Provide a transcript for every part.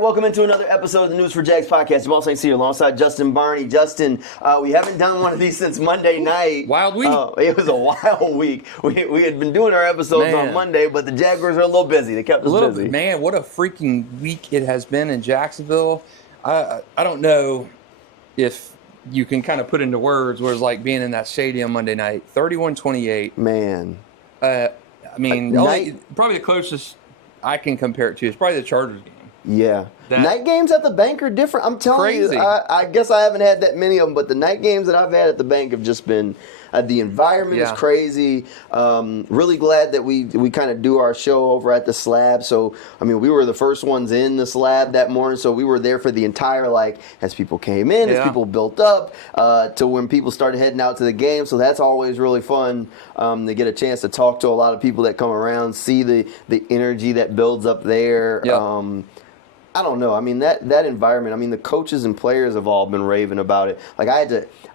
right, welcome into another episode of the News4JAGs podcast. Jamal St here alongside Justin Barney. Justin, we haven't done one of these since Monday night. Wild week. It was a wild week. We had been doing our episodes on Monday, but the Jaguars are a little busy. They kept us busy. Man, what a freaking week it has been in Jacksonville. I don't know if you can kind of put into words what it's like being in that stadium Monday night. 31-28. Man. I mean, probably the closest I can compare it to is probably the Chargers game. Yeah. Night games at the bank are different. I'm telling you, I guess I haven't had that many of them, but the night games that I've had at the bank have just been, the environment is crazy. Really glad that we kind of do our show over at the Slab. So, I mean, we were the first ones in the Slab that morning, so we were there for the entire, as people came in, as people built up, to when people started heading out to the game. So that's always really fun to get a chance to talk to a lot of people that come around, see the energy that builds up there. Yep. I don't know. I mean, that environment, I mean, the coaches and players have all been raving about it.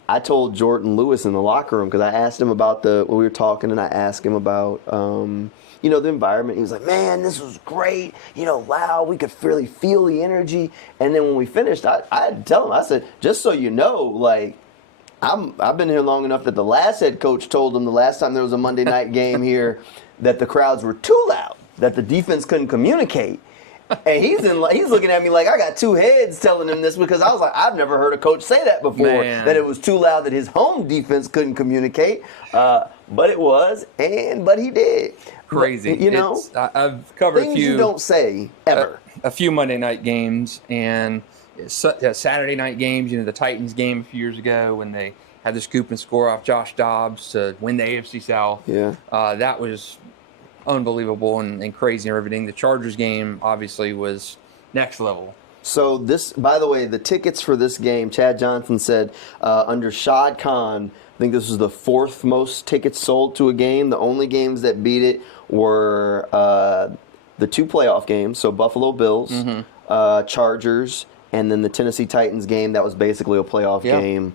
I told Jordan Lewis in the locker room, because I asked him about we were talking, and I asked him about, the environment. He was like, man, this was great. Loud. We could really feel the energy. And then when we finished, I had to tell him, I said, just so you know, I've been here long enough that the last head coach told him the last time there was a Monday night game here that the crowds were too loud, that the defense couldn't communicate. And he's looking at me like I got two heads telling him this, because I was like, I've never heard a coach say that before, that it was too loud that his home defense couldn't communicate. But it was, but he did. Crazy. But, I've covered things you don't say ever. A few Monday night games and Saturday night games. The Titans game a few years ago when they had the scoop and score off Josh Dobbs to win the AFC South. Yeah. That was unbelievable and crazy and everything. The Chargers game obviously was next level. So this, by the way, the tickets for this game, Chad Johnson said under Shad Khan, I think this was the fourth most tickets sold to a game. The only games that beat it were the two playoff games, so Buffalo Bills, Chargers, and then the Tennessee Titans game. That was basically a playoff game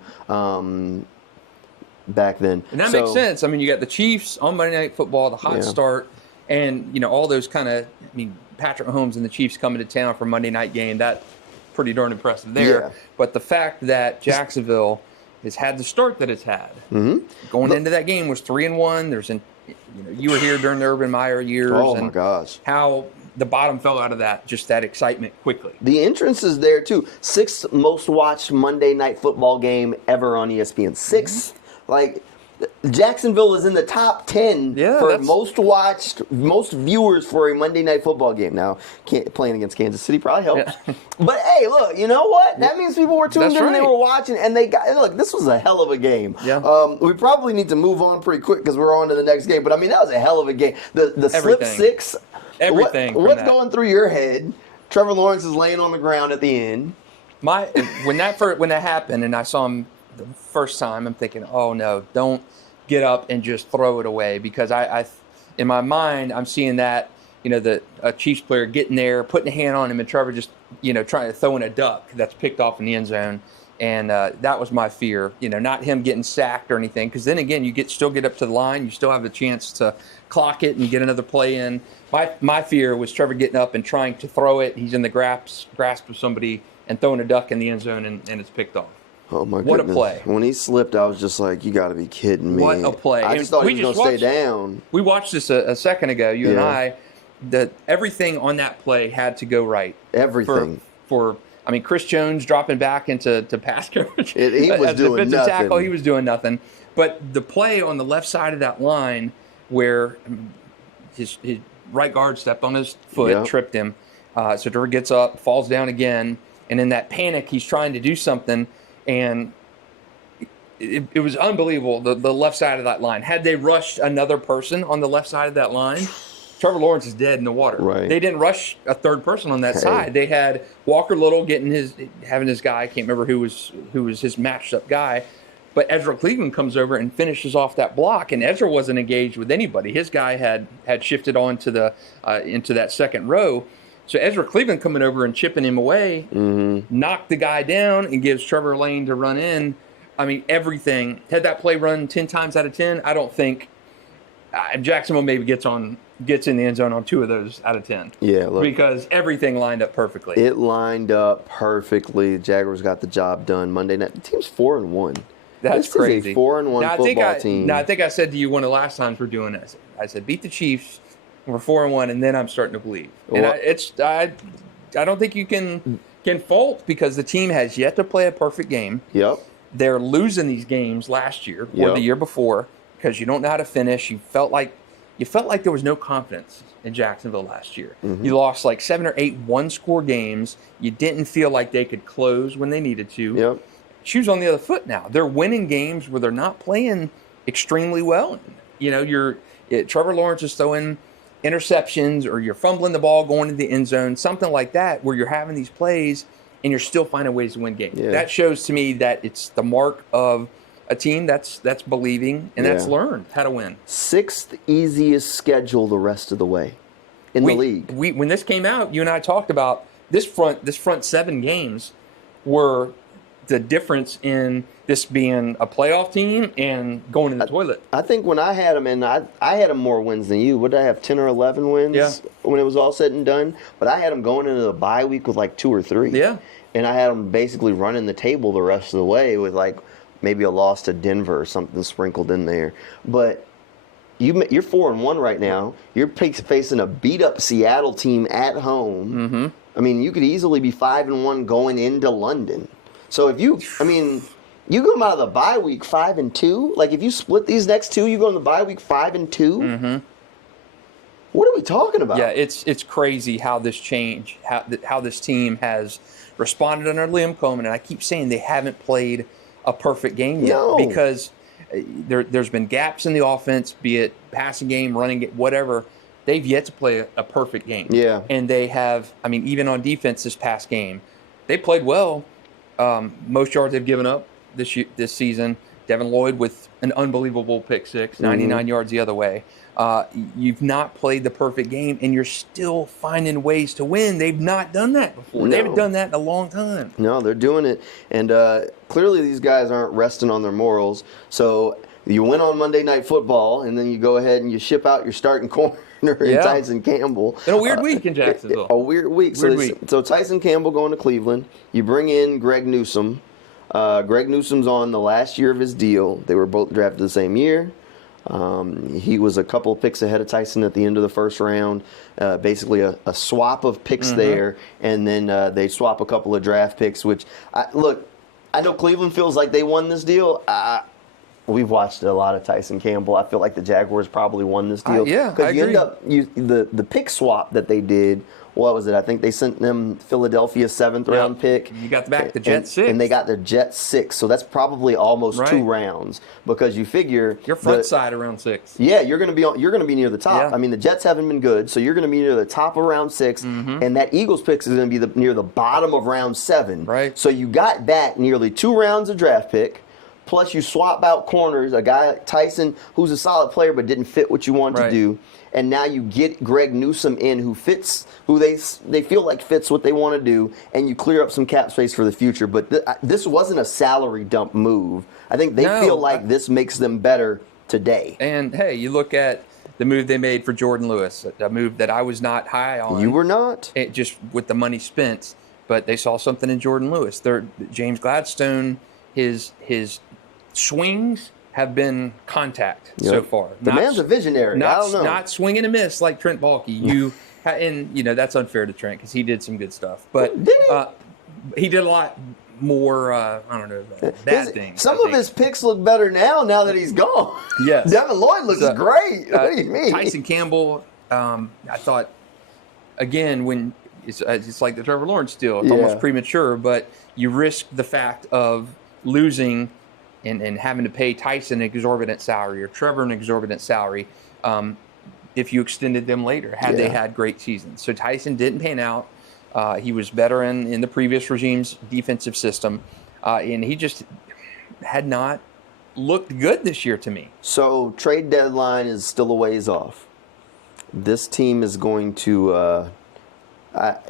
back then. And that makes sense. I mean, you got the Chiefs on Monday Night Football, the hot start. And, all those Patrick Mahomes and the Chiefs coming to town for Monday night game, that's pretty darn impressive there. Yeah. But the fact that Jacksonville has had the start that it's had, going into that game was 3-1. You were here during the Urban Meyer years. Oh, my gosh. How the bottom fell out of that, just that excitement quickly. The entrance is there, too. Sixth most watched Monday Night Football game ever on ESPN. Sixth. Jacksonville is in the top 10 for most watched, most viewers for a Monday Night Football game. Now, playing against Kansas City probably helps. Yeah. But, hey, look, you know what? That means people were tuned in and they were watching, and this was a hell of a game. Yeah. We probably need to move on pretty quick because we're on to the next game. But, I mean, that was a hell of a game. The slip six. Everything. What's going through your head? Trevor Lawrence is laying on the ground at the end. When that happened and I saw him the first time, I'm thinking, oh, no, don't get up and just throw it away, because I in my mind, I'm seeing that, a Chiefs player getting there, putting a hand on him, and Trevor just, trying to throw in a duck that's picked off in the end zone. And that was my fear, not him getting sacked or anything, because then again, you still get up to the line, you still have the chance to clock it and get another play in. My fear was Trevor getting up and trying to throw it. He's in the grasp of somebody and throwing a duck in the end zone, and it's picked off. Oh, my goodness. What a play. When he slipped, I was just like, you got to be kidding me. What a play. I just thought he was going to stay down. We watched this a second ago, you and I. Everything on that play had to go right. Everything. Chris Jones dropping back into pass coverage. He was doing nothing. Tackle, he was doing nothing. But the play on the left side of that line where his right guard stepped on his foot, tripped him. So Trevor gets up, falls down again, and in that panic, he's trying to do something. And it was unbelievable, the left side of that line. Had they rushed another person on the left side of that line, Trevor Lawrence is dead in the water. Right. They didn't rush a third person on that side. They had Walker Little having his guy. I can't remember who was his matched up guy. But Ezra Cleveland comes over and finishes off that block, and Ezra wasn't engaged with anybody. His guy had shifted on to into that second row. So Ezra Cleveland coming over and chipping him away, knocked the guy down and gives Trevor a lane to run in. I mean, everything. Had that play run 10 times out of 10, I don't think Jacksonville maybe gets in the end zone on 2 of those out of 10. Yeah, look, because everything lined up perfectly. It lined up perfectly. Jaguars got the job done Monday night. The team's 4-1. That's crazy. This is a 4-1 football team. Now, I think I said to you one of the last times we're doing this. I said, beat the Chiefs. We're 4-1, and then I'm starting to believe. And I don't think you can fault, because the team has yet to play a perfect game. Yep. They're losing these games last year or the year before because you don't know how to finish. You felt like there was no confidence in Jacksonville last year. Mm-hmm. You lost like 7 or 8 one-score games. You didn't feel like they could close when they needed to. Yep. Shoes on the other foot now. They're winning games where they're not playing extremely well. You know, Trevor Lawrence is throwing interceptions, or you're fumbling the ball going into the end zone, something like that, where you're having these plays and you're still finding ways to win games. Yeah. That shows to me that it's the mark of a team that's believing and that's learned how to win. 6th easiest schedule the rest of the way in the league. When this came out, you and I talked about this front 7 games were the difference in this being a playoff team and going in the toilet. I think when I had them in, I had them more wins than you. What did I have, 10 or 11 wins when it was all said and done? But I had them going into the bye week with like 2 or 3. Yeah. And I had them basically running the table the rest of the way with like maybe a loss to Denver or something sprinkled in there. But you're 4-1 right now. You're facing a beat-up Seattle team at home. Mm-hmm. I mean, you could easily be 5-1 going into London. So if you come out of the bye week 5-2. Like if you split these next 2, you go in the bye week 5-2. Mm-hmm. What are we talking about? Yeah, it's crazy how this team has responded under Liam Coleman, and I keep saying they haven't played a perfect game yet because there's been gaps in the offense, be it passing game, running game, whatever. They've yet to play a perfect game. Yeah, and they have. I mean, even on defense this past game, they played well. Most yards they've given up this season. Devin Lloyd with an unbelievable pick six, 99 yards the other way. You've not played the perfect game, and you're still finding ways to win. They've not done that before. They haven't done that in a long time. No, they're doing it. And clearly these guys aren't resting on their morals. So you win on Monday Night Football, and then you go ahead and you ship out your starting corner in Tyson Campbell. In a weird week in Jacksonville. A weird week. So Tyson Campbell going to Cleveland. You bring in Greg Newsome. Greg Newsome's on the last year of his deal. They were both drafted the same year. He was a couple of picks ahead of Tyson at the end of the first round. Basically a swap of picks there, and then they swap a couple of draft picks, which, I know Cleveland feels like they won this deal. We've watched a lot of Tyson Campbell. I feel like the Jaguars probably won this deal. Because you end up, the pick swap that they did, what was it? I think they sent them Philadelphia 7th round pick. You got back the Jet 6. And they got their Jet 6. So that's probably almost 2 rounds, because you figure your front side around 6. Yeah, you're going to be near the top. Yeah. I mean, the Jets haven't been good, so you're going to be near the top of round 6, and that Eagles pick is going to be near the bottom of round 7. Right. So you got back nearly 2 rounds of draft pick. Plus, you swap out corners, a guy like Tyson, who's a solid player but didn't fit what you want to do. And now you get Greg Newsome in, who they feel like fits what they want to do, and you clear up some cap space for the future. But this wasn't a salary dump move. I think they feel like this makes them better today. And, hey, you look at the move they made for Jordan Lewis, a move that I was not high on. You were not? Just with the money spent. But they saw something in Jordan Lewis. James Gladstone, his swings have been contact so far. The man's a visionary. I don't know. Not swing and a miss like Trent Baalke. And that's unfair to Trent because he did some good stuff. But he did a lot more, bad things. Some of his picks look better now that he's gone. Yes. Devin Lloyd looks great. What do you mean? Tyson Campbell, I thought, again, when it's like the Trevor Lawrence deal. It's almost premature, but you risk the fact of losing and having to pay Tyson an exorbitant salary or Trevor an exorbitant salary if you extended them later, had they had great seasons. So Tyson didn't pan out. He was better in the previous regime's defensive system, and he just had not looked good this year to me. So trade deadline is still a ways off. This team is going to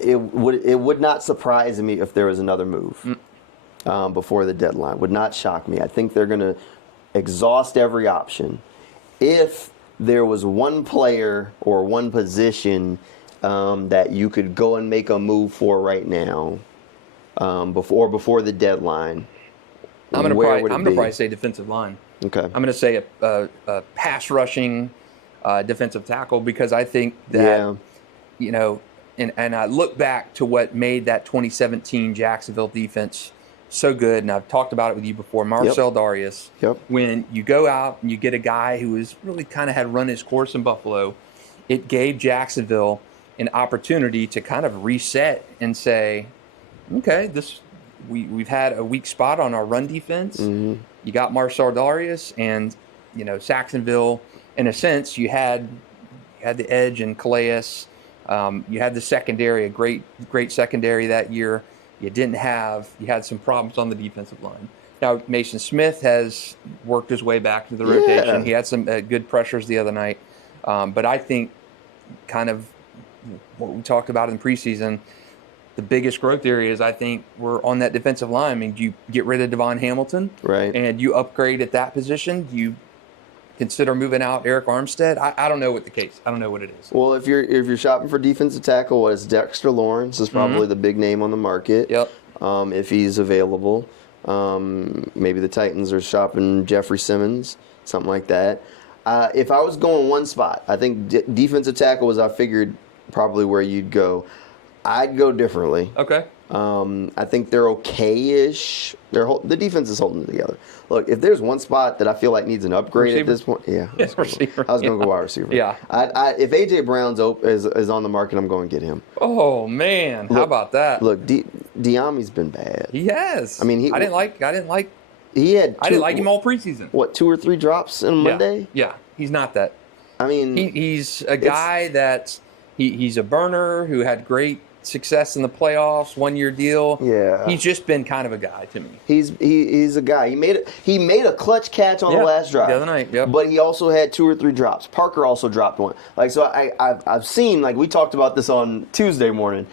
it would not surprise me if there was another move. Before the deadline. Would not shock me. I think they're going to exhaust every option. If there was one player or one position that you could go and make a move for right now, before the deadline, I'm going to probably say defensive line. Okay. I'm going to say a pass rushing defensive tackle, because I think that, and I look back to what made that 2017 Jacksonville defense so good, and I've talked about it with you before, Marcel Darius. Yep. When you go out and you get a guy who was really kind of had run his course in Buffalo, it gave Jacksonville an opportunity to kind of reset and say, okay, we've had a weak spot on our run defense. Mm-hmm. You got Marcel Darius, and Saxonville, in a sense, you had the edge in Calais. You had the secondary, a great secondary that year. You had some problems on the defensive line. Now, Mason Smith has worked his way back to the rotation. He had some good pressures the other night. But I think kind of what we talked about in preseason, the biggest growth areas, I think, were on that defensive line. I mean, you get rid of Devon Hamilton, right, and you upgrade at that position. You consider moving out Eric Armstead. I don't know what the case. I don't know what it is. Well, if you're shopping for defensive tackle, it's Dexter Lawrence is probably the big name on the market. Yep. If he's available, maybe the Titans are shopping Jeffrey Simmons, something like that. If I was going one spot, I think defensive tackle was, I figured, probably where you'd go. I'd go differently. Okay. I think they're okay-ish. The defense is holding it together. Look, if there's one spot that I feel like needs an upgrade at this point, I was going to go wide receiver. Yeah. If A.J. Brown's is on the market, I'm going to get him. Oh man, how about that? Look, Diami's been bad. He has. I mean, I didn't like. He had. I didn't like him all preseason. What, 2 or 3 drops on Monday? Yeah, he's not that. I mean, he's a guy that he's a burner who had great success in the playoffs, 1-year deal. Yeah, he's just been kind of a guy to me. He's a guy. He made a clutch catch on the last drive the other night. Yep. But he also had 2 or 3 drops. Parker also dropped one. I've seen, like we talked about this on Tuesday morning,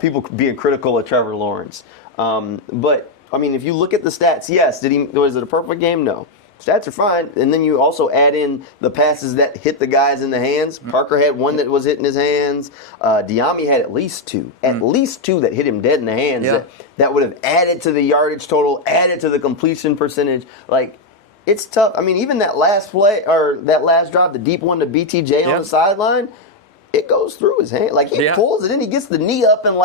people being critical of Trevor Lawrence. But I mean, if you look at the stats, yes, was it a perfect game? No. Stats are fine, and then you also add in the passes that hit the guys in the hands. Parker had one that was hitting his hands. Diami had at least 2 that hit him dead in the hands. Yeah. That would have added to the yardage total, added to the completion percentage. Like, it's tough. I mean, even that last play or that last drop, the deep one to BTJ on the sideline, it goes through his hand. Like, he pulls it in, he gets the knee up and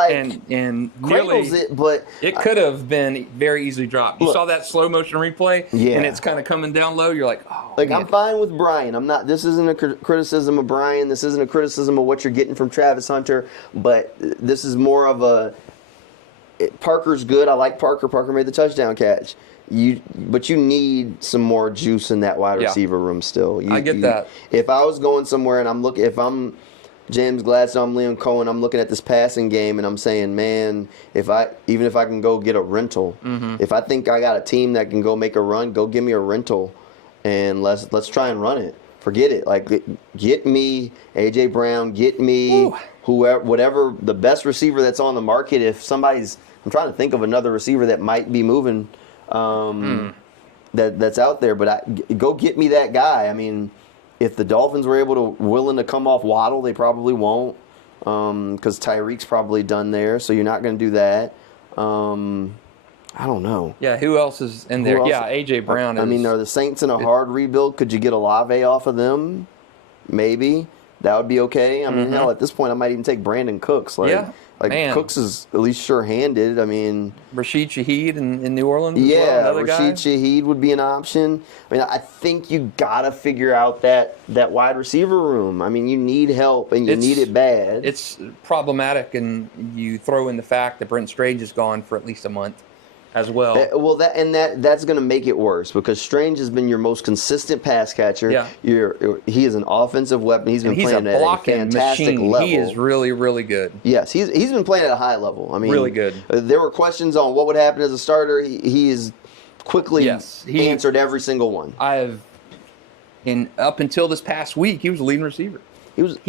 and cradles it, but it could have been very easily dropped. You saw that slow motion replay, and it's kind of coming down low. You're like, oh. Like, man. I'm fine with Brian. I'm not. This isn't a criticism of Brian. This isn't a criticism of what you're getting from Travis Hunter. But this is more of a. Parker's good. I like Parker. Parker made the touchdown catch. But you need some more juice in that wide receiver room still. I get that. If I was going somewhere and if I'm James Gladstone, Liam Cohen, I'm looking at this passing game and I'm saying, man, even if I can go get a rental, if I think I got a team that can go make a run, go give me a rental, and let's try and run it. Forget it. Like, get me A.J. Brown, get me whoever, whatever the best receiver that's on the market. If somebody's, I'm trying to think of another receiver that might be moving, that's out there, but go get me that guy. I mean, if the Dolphins were willing to come off Waddle, they probably won't, because Tyreek's probably done there, so you're not going to do that. I don't know. Yeah, who else is in there? Yeah, A.J. Brown is. I mean, are the Saints in a hard rebuild? Could you get Olave off of them? Maybe. That would be okay. I mean, hell, at this point, I might even take Brandon Cooks. Man. Cooks is at least sure-handed. I mean, Rashid Shaheed in New Orleans. Yeah, Rashid Shaheed would be an option. I mean, I think you gotta figure out that wide receiver room. I mean, you need help and you need it bad. It's problematic, and you throw in the fact that Brenton Strange is gone for at least a month as well. That's going to make it worse, because Strange has been your most consistent pass catcher. Yeah. He is an offensive weapon. He's been playing at a fantastic level. He is really, really good. Yes, he's been playing at a high level. I mean, really good. There were questions on what would happen as a starter. He is quickly answered every single one. Up until this past week, he was the leading receiver. Losing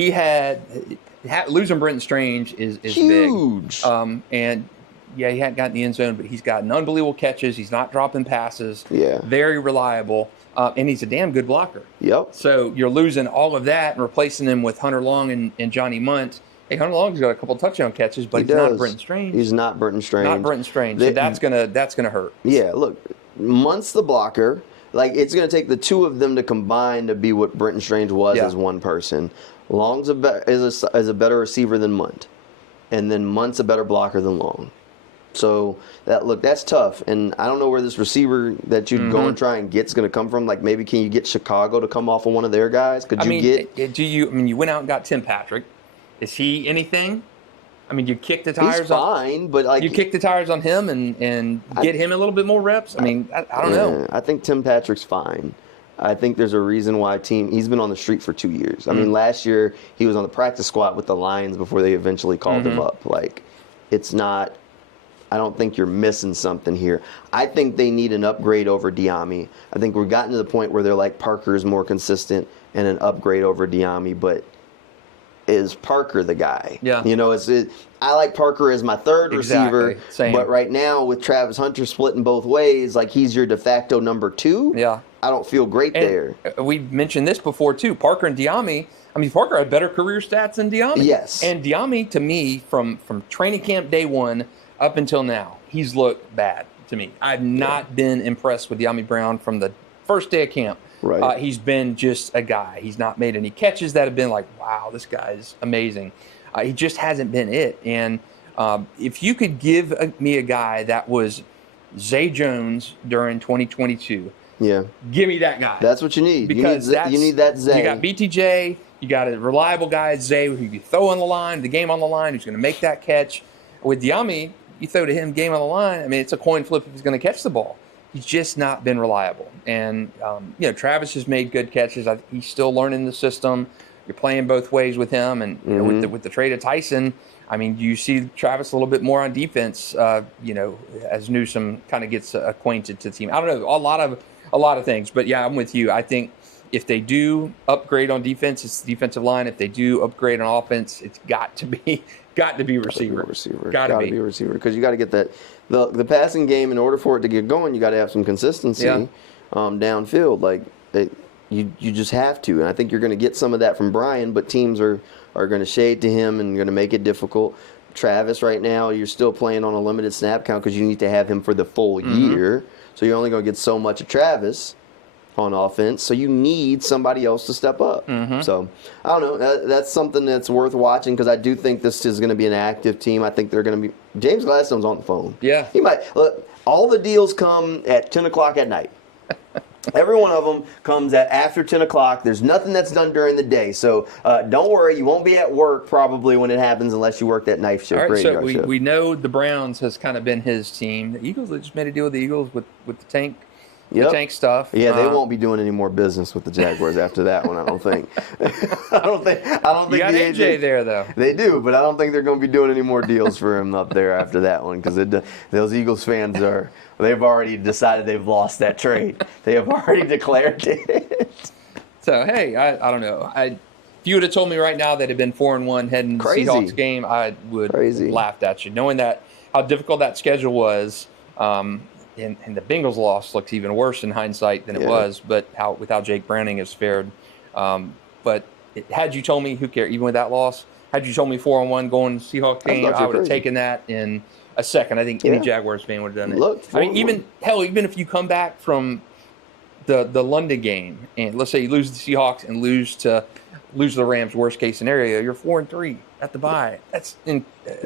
Brenton Strange is huge. Big. And he hadn't gotten the end zone, but he's gotten unbelievable catches. He's not dropping passes. Yeah. Very reliable. And he's a damn good blocker. Yep. So you're losing all of that and replacing him with Hunter Long and Johnny Munt. Hey, Hunter Long's got a couple touchdown catches, but he's not Brenton Strange. He's not Brenton Strange. Not Brenton Strange. So that's gonna hurt. Yeah, look, Munt's the blocker. Like, it's going to take the two of them to combine to be what Brenton Strange was as one person. Long's is a better receiver than Munt. And then Munt's a better blocker than Long. So, that's tough. And I don't know where this receiver that you'd go and try and get is going to come from. Like, maybe can you get Chicago to come off of one of their guys? You went out and got Tim Patrick. Is he anything? I mean, you kick the tires. He's fine, but like you kick the tires on him and get him a little bit more reps. I mean, I don't know. I think Tim Patrick's fine. I think there's a reason why he's been on the street for 2 years. I mean, last year he was on the practice squad with the Lions before they eventually called him up. Like, it's not. I don't think you're missing something here. I think they need an upgrade over Diami. I think we've gotten to the point where they're like Parker is more consistent and an upgrade over Diami, but. Is Parker the guy? Yeah. You know, I like Parker as my third receiver, Same. but right now with Travis Hunter splitting both ways, like he's your de facto number 2. Yeah. I don't feel great there. We've mentioned this before too. Parker and Diami. I mean, Parker had better career stats than Diami. Yes. And Diami, to me, from training camp day one up until now, he's looked bad to me. I've not been impressed with Diami Brown from the first day of camp. Right. He's been just a guy. He's not made any catches that have been like, wow, this guy's amazing. He just hasn't been it. And if you could give me a guy that was Zay Jones during 2022, give me that guy. That's what you need. Because you need that Zay. You got BTJ. You got a reliable guy, Zay, who you throw on the line, the game on the line, who's going to make that catch. With Diami, you throw to him, game on the line. I mean, it's a coin flip if he's going to catch the ball. He's just not been reliable. And, Travis has made good catches. He's still learning the system. You're playing both ways with him. And with the trade of Tyson, I mean, you see Travis a little bit more on defense, as Newsome kind of gets acquainted to the team. I don't know, a lot of things. But, yeah, I'm with you. I think if they do upgrade on defense, it's the defensive line. If they do upgrade on offense, it's got to be receiver. Got to be receiver because you got to get that. The passing game, in order for it to get going, you got to have some consistency downfield. Like you just have to, and I think you're going to get some of that from Brian. But teams are going to shade to him and going to make it difficult. Travis, right now, you're still playing on a limited snap count because you need to have him for the full year. So you're only going to get so much of Travis on offense, so you need somebody else to step up. So I don't know. That's something that's worth watching because I do think this is going to be an active team. I think they're going to be. James Gladstone's on the phone. Yeah, he might. Look, all the deals come at 10 o'clock at night. Every one of them comes at after 10 o'clock. There's nothing that's done during the day. So don't worry. You won't be at work probably when it happens unless you work that night shift. All right, so we know the Browns has kind of been his team. The Eagles, they just made a deal with the Eagles with the tank. The tank stuff. Yeah, they won't be doing any more business with the Jaguars after that one, I don't think. I don't think you got AJ there, though. They do, but I don't think they're going to be doing any more deals for him up there after that one because those Eagles fans they've already decided they've lost that trade. They have already declared it. So, hey, I don't know. If you would have told me right now that it had been 4-1 heading to the Seahawks game, I would have laughed at you. Knowing how difficult that schedule was, and the Bengals loss looks even worse in hindsight than it was, but with how Jake Browning has fared. But had you told me, who cares, even with that loss, had you told me 4-1 going to the Seahawks game, I would have taken that in a second. I think any Jaguars fan would have done it. Look, I mean, even if you come back from the London game, and let's say you lose the Seahawks and lose the Rams, worst case scenario, you're 4-3 at the bye. That's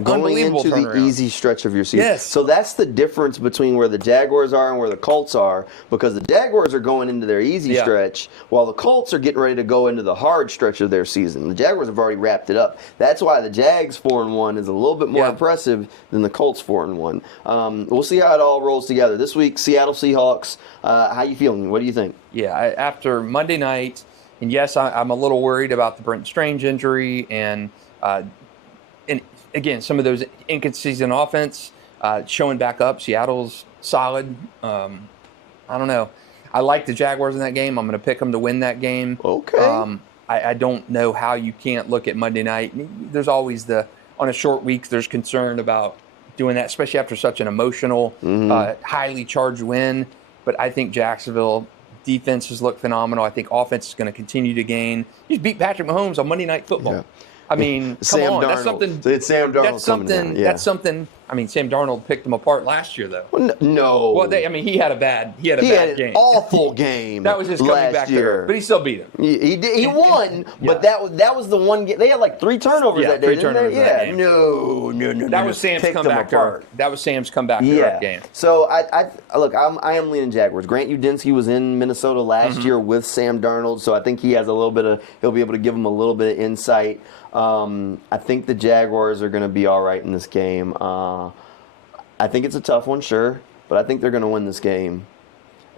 going into the easy stretch of your season. Yes. So that's the difference between where the Jaguars are and where the Colts are, because the Jaguars are going into their easy stretch while the Colts are getting ready to go into the hard stretch of their season. The Jaguars have already wrapped it up. That's why the Jags 4-1 is a little bit more impressive than the Colts 4-1. We'll see how it all rolls together. This week, Seattle Seahawks. How you feeling? What do you think? Yeah, after Monday night, and yes, I'm a little worried about the Brenton Strange injury and again, some of those inconsistencies in offense showing back up. Seattle's solid. I don't know. I like the Jaguars in that game. I'm going to pick them to win that game. Okay. I don't know how you can't look at Monday night. There's always on a short week, there's concern about doing that, especially after such an emotional, highly charged win. But I think Jacksonville defense has looked phenomenal. I think offense is going to continue to gain. You beat Patrick Mahomes on Monday Night Football. Yeah. I mean, come on, Darnold. that's something. It's Sam Darnold. That's something. That's something. I mean, Sam Darnold picked them apart last year, though. Well, no. Well, he had a bad game. An awful game. That was his coming back year, but he still beat him. He won, but that was the one game. They had like 3 turnovers that day. 3 turnovers that game. No. That was Sam's comeback. That was Sam's comeback game. So I am leaning Jaguars. Grant Udinski was in Minnesota last year with Sam Darnold, so I think he has a little bit of. He'll be able to give him a little bit of insight. I think the Jaguars are going to be all right in this game. I think it's a tough one, sure, but I think they're going to win this game.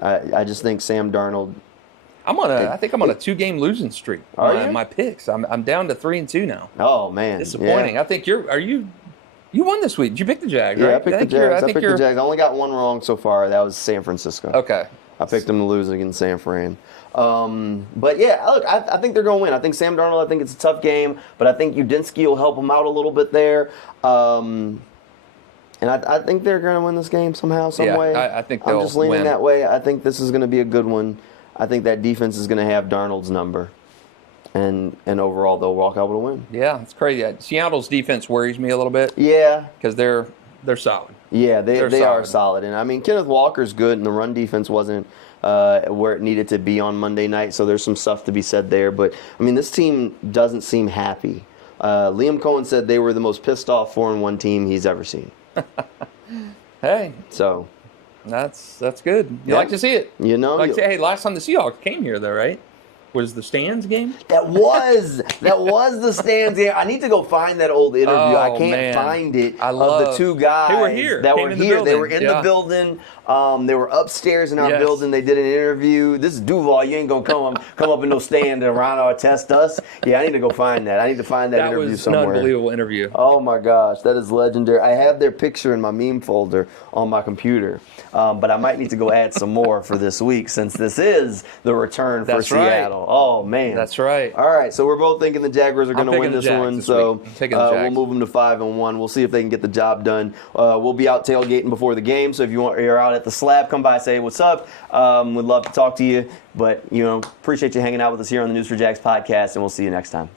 I just think Sam Darnold. I think I'm on a 2-game losing streak. My picks. I'm down to 3-2 now. Oh man, disappointing. Yeah. I think you won this week. Did you pick the Jags? Right? Yeah, I picked the Jags. I picked the Jags. I only got one wrong so far. That was San Francisco. Okay. I picked them to lose against San Fran. But yeah, look, I think they're going to win. I think Sam Darnold, I think it's a tough game, but I think Udinski will help them out a little bit there. And I think they're going to win this game somehow, some way. I think they'll win. I'm just leaning that way. I think this is going to be a good one. I think that defense is going to have Darnold's number. And overall, they'll walk out with a win. Yeah, it's crazy. Seattle's defense worries me a little bit. Yeah. Because they're solid. Yeah, they are solid. And, I mean, Kenneth Walker's good, and the run defense wasn't where it needed to be on Monday night, so there's some stuff to be said there. But, I mean, this team doesn't seem happy. Liam Cohen said they were the most pissed off 4-1 team he's ever seen. Hey. So. That's good. You like to see it. Hey, last time the Seahawks came here, though, right? Was the Stands game? That was the Stands game. I need to go find that old interview. I can't find it. The 2 guys they were here. They were in the building. They were upstairs in our building. They did an interview. This is Duval. You ain't gonna come up in no stand and around or test us. Yeah, I need to go find that. I need to find that interview somewhere. That was an unbelievable interview. Oh my gosh, that is legendary. I have their picture in my meme folder on my computer, but I might need to go add some more for this week since this is the return for Seattle. Oh man, that's right. All right, so we're both thinking the Jaguars are going to win this one. So we'll move them to 5-1. We'll see if they can get the job done. We'll be out tailgating before the game. So if you're out at the Slab, come by, say what's up. We'd love to talk to you. But appreciate you hanging out with us here on the News4JAX podcast, and we'll see you next time.